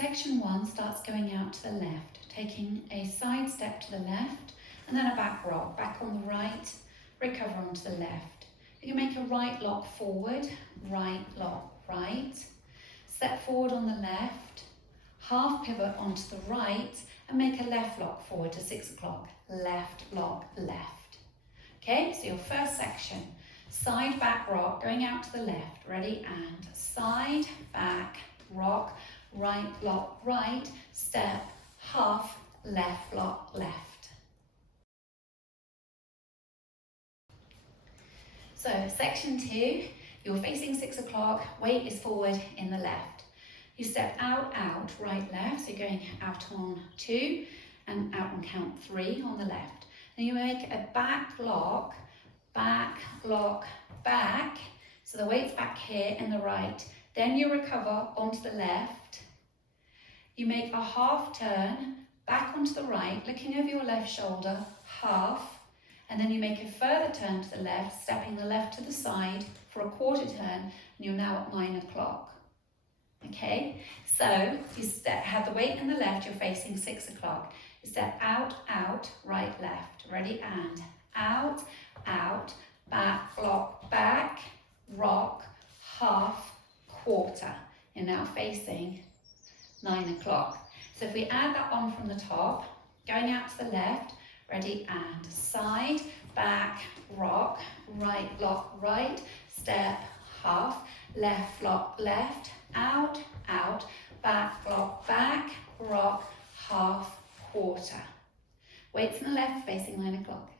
Section 1 starts going out to the left, taking a side step to the left and then a back rock, back on the right, recover onto the left. You can make a right lock forward, right lock right, step forward on the left, half pivot onto the right and make a left lock forward to 6 o'clock, left lock left. Okay, so your first section, side back rock going out to the left, ready, and side back rock, right lock right, step, half, left lock left. So section 2, you're facing 6 o'clock, weight is forward in the left. You step out, out, right, left, so you're going out on 2 and out on count 3 on the left. Then you make a back, lock, back, so the weight's back here in the right. Then you recover onto the left. You make a half turn, back onto the right, looking over your left shoulder, half, and then you make a further turn to the left, stepping the left to the side for a quarter turn, and you're now at 9 o'clock. Okay, so you have the weight in the left, you're facing 6 o'clock. You step out, out, right, left. Ready, and out, out, back, lock, back, rock, half, quarter. You're now facing 9 o'clock. So if we add that on from the top, going out to the left, ready, and side, back, rock, right, lock, right, step, half, left, lock, left, out, out, back, lock, back, rock, half, quarter. Weights in the left, facing 9 o'clock.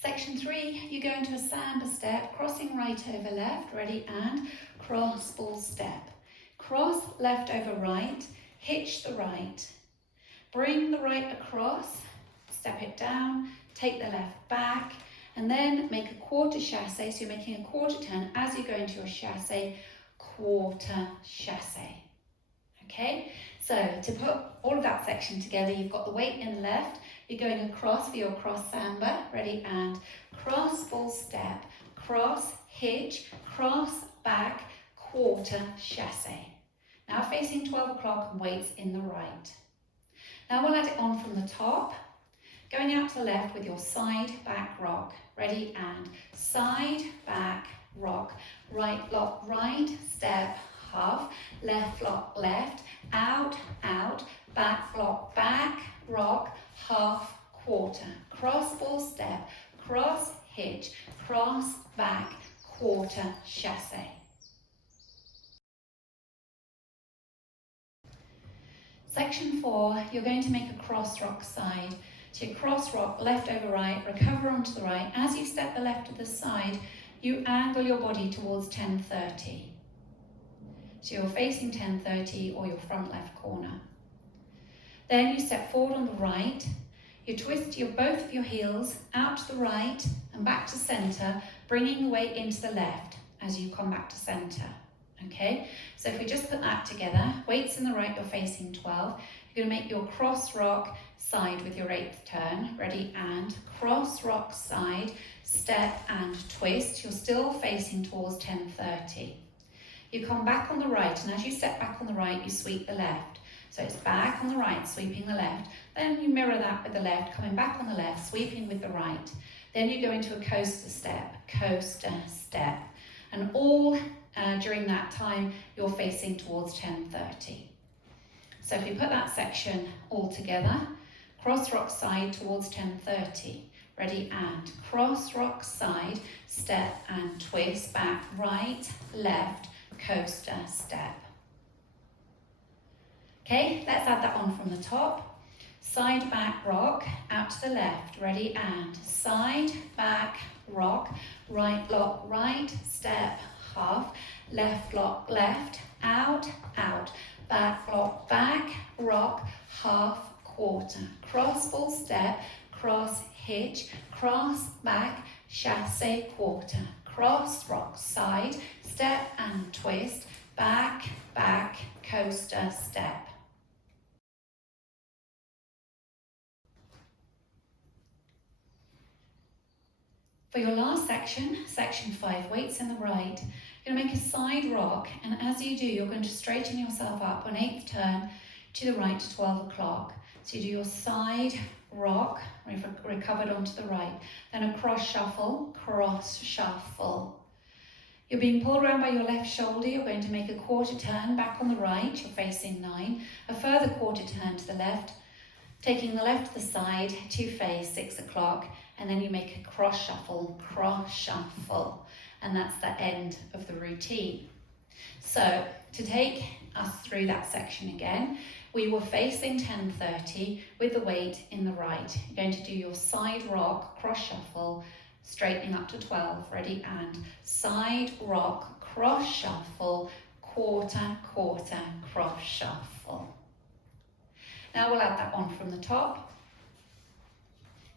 Section 3, you go into a samba step, crossing right over left, ready, and cross ball step. Cross left over right, hitch the right. Bring the right across, step it down, take the left back, and then make a quarter chassé. So you're making a quarter turn as you go into your chassé, quarter chassé. Okay, so to put all of that section together, you've got the weight in left, you're going across for your cross samba, ready, and cross ball step, cross, hitch, cross, back, quarter chassé. Now facing 12 o'clock and weights in the right. Now we'll add it on from the top, going out to the left with your side back rock, ready, and side back rock, right lock right, step, half, left lock left, out, out, back lock back, rock, half, quarter, cross ball step, cross, hitch, cross, back, quarter, chassé. Section 4, you're going to make a cross rock side. So you cross rock left over right, recover onto the right. As you step the left to the side, you angle your body towards 10:30. So you're facing 10:30 or your front left corner. Then you step forward on the right. You twist both of your heels out to the right and back to centre, bringing the weight into the left as you come back to centre. Okay, so if we just put that together, weights in the right, you're facing 12. You're going to make your cross rock side with your 8th turn. Ready, and cross rock side, step and twist. You're still facing towards 10:30. You come back on the right, and as you step back on the right, you sweep the left. So it's back on the right, sweeping the left. Then you mirror that with the left, coming back on the left, sweeping with the right. Then you go into a coaster step, and all during that time, you're facing towards 10:30. So if you put that section all together, cross rock side towards 10:30. Ready, and cross rock side, step and twist, back, right, left, coaster, step. Okay, let's add that on from the top. Side back rock, out to the left, ready, and side back rock, right lock right, step, half, left lock left, out, out, back lock back, rock, half, quarter, cross ball step, cross, hitch, cross, back, chassé, quarter, cross, rock, side, step and twist, back, back, coaster, step. For your last section, section 5, weights in the right, you're going to make a side rock, and as you do, you're going to straighten yourself up on 8th turn to the right to 12 o'clock. So you do your side rock, recovered onto the right, then a cross shuffle, cross shuffle. You're being pulled around by your left shoulder, you're going to make a quarter turn back on the right, you're facing 9, a further quarter turn to the left, taking the left to the side to face 6 o'clock, and then you make a cross shuffle, and that's the end of the routine. So to take us through that section again, we were facing 10:30 with the weight in the right. You're going to do your side rock, cross shuffle, straightening up to 12, ready, and side rock, cross shuffle, quarter, quarter, cross shuffle. Now we'll add that on from the top.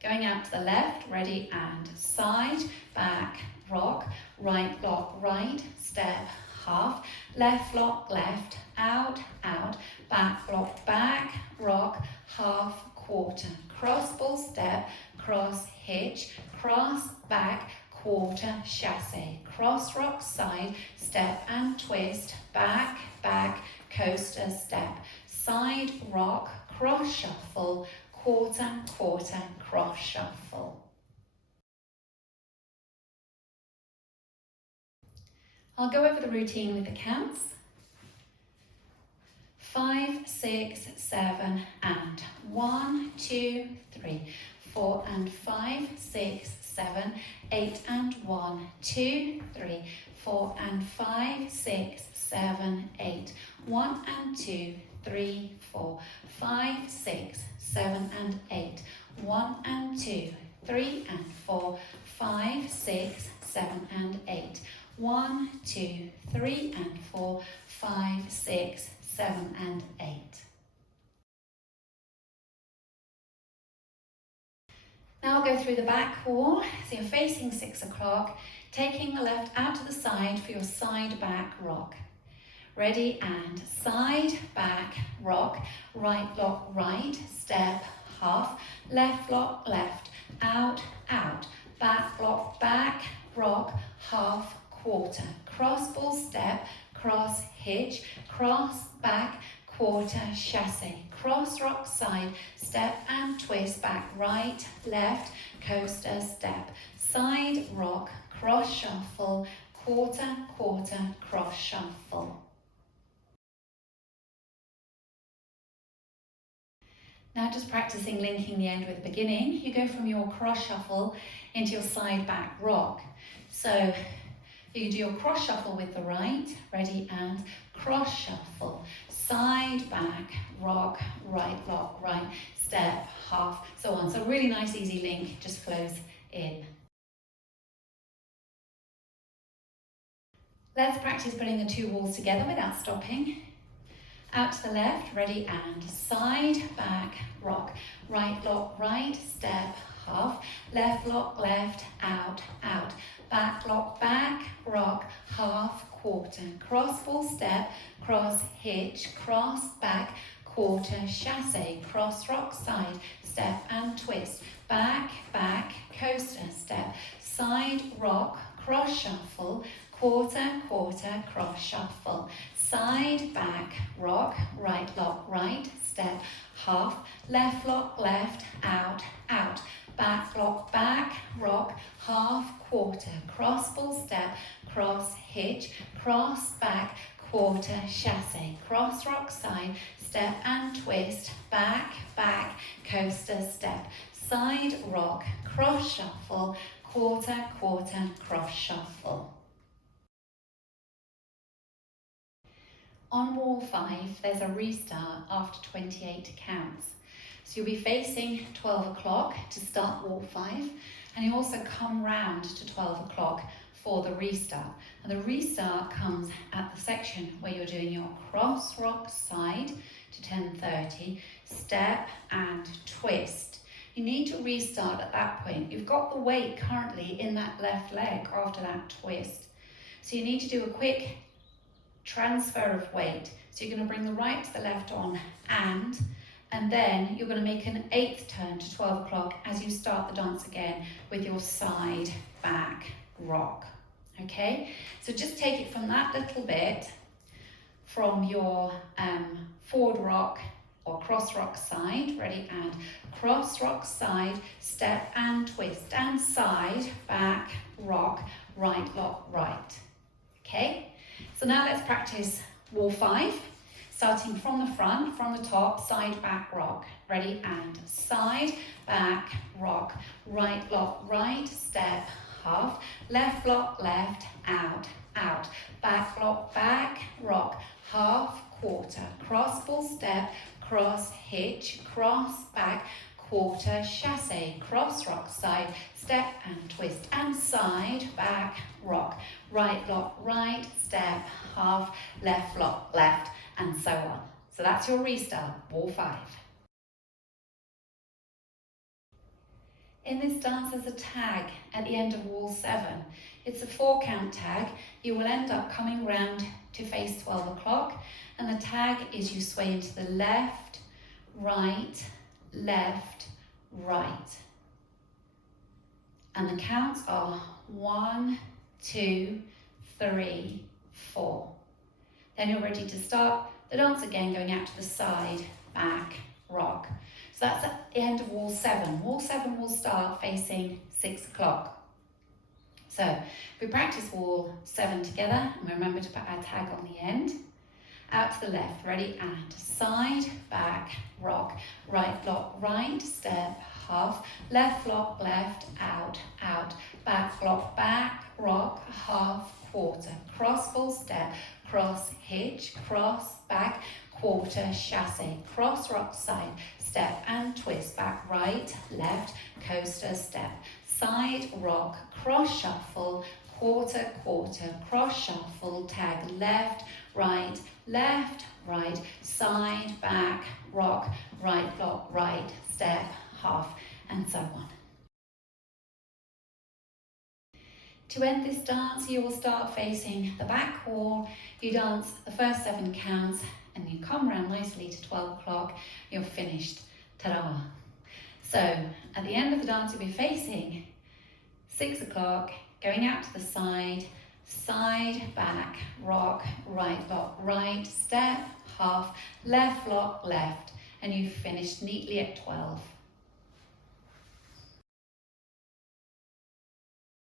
Going out to the left, ready, and side, back, rock, right lock, right, step, half, left lock, left, out, out, back lock, back, rock, half, quarter, cross ball step, cross hitch, cross back, quarter chassé, cross rock side, step and twist, back, back, coaster step, side rock, cross shuffle, quarter, quarter, cross shuffle. I'll go over the routine with the counts. 5, 6, 7, and 1, 2, 3, 4 and 5, 6, 7, 8 and 1, 2, 3, 4 and 5, 6, 7, 8, 1 and 2, 3, 4, 5, 6, 7 and 8, 1 and 2, 3 and 4, 5, 6, 7 and 8, 1, 2, 3 and 4, 5, 6, 7 and 8. Now I'll go through the back wall, so you're facing 6 o'clock, taking the left out to the side for your side back rock. Ready, and side back rock, right lock right, step, half, left lock left, out, out, back lock back, rock, half, quarter, cross ball step, cross hitch, cross back, quarter chassé, cross rock side, step and twist back, right, left, coaster step, side rock, cross shuffle, quarter, quarter, cross shuffle. Now just practicing linking the end with the beginning, you go from your cross shuffle into your side back rock. So you do your cross shuffle with the right, ready, and cross shuffle, side back, rock, right lock, right, step, half, so on. So really nice easy link, just flows in. Let's practice putting the two walls together without stopping. Out to the left, ready, and side, back, rock, right lock, right, step, half, left lock, left, out, out, back lock, back, rock, half, quarter, cross ball step, cross hitch, cross back, quarter chassé, cross rock side, step and twist, back, back, coaster step, side rock, cross shuffle, quarter, quarter, cross shuffle, side back, rock, right lock, right, step, half, left lock, left, out, out, back lock, back, rock, half, quarter, cross ball step, cross hitch, cross back, quarter chassé, cross rock side, step and twist, back, back, coaster step, side rock, cross shuffle, quarter, quarter, cross shuffle. On wall 5, there's a restart after 28 counts. So you'll be facing 12 o'clock to start wall 5, and you also come round to 12 o'clock for the restart. And the restart comes at the section where you're doing your cross rock side to 10:30, step and twist. You need to restart at that point. You've got the weight currently in that left leg after that twist. So you need to do a quick transfer of weight. So you're going to bring the right to the left on and and then you're going to make an 8th turn to 12 o'clock as you start the dance again with your side, back, rock. Okay, so just take it from that little bit, from your forward rock or cross rock side, ready, and cross rock side, step and twist, and side, back, rock, right, lock, right. Okay, so now let's practice wall 5, starting from the front, from the top, side, back, rock, ready, and side, back, rock, right, lock, right, step, half, left, lock, left, out, out, back, lock, back, rock, half, quarter, cross, full step, cross, hitch, cross, back, quarter, chassé, cross, rock, side, step and twist, and side, back, rock, right, lock, right, step, half, left, lock, left, and so on. So that's your restart, wall 5. In this dance, there's a tag at the end of wall 7. It's a 4-count tag. You will end up coming round to face 12 o'clock, and the tag is you sway into the left, right, left, right. And the counts are 1, 2, 3, 4. Then you're ready to start the dance again, going out to the side, back, rock. So that's at the end of wall 7. Wall 7 will start facing 6 o'clock. So we practice wall 7 together, and remember to put our tag on the end. Out to the left, ready, and side, back, rock, right, lock, right, step, half, left, lock, left, out, out, back, lock, back, rock, half, quarter, cross, full step, cross, hitch, cross, back, quarter, chassé, cross, rock, side, step and twist, back, right, left, coaster, step, side, rock, cross, shuffle, quarter, quarter, cross, shuffle, tag, left, right, side, back, rock, right, lock, right, step, half, and so on. To end this dance, you will start facing the back wall. You dance the first 7 counts, and you come round nicely to 12 o'clock. You're finished. Ta-da! So at the end of the dance, you'll be facing 6 o'clock, going out to the side, side, back, rock, right, lock, right, step, half, left, lock, left, and you've finished neatly at 12.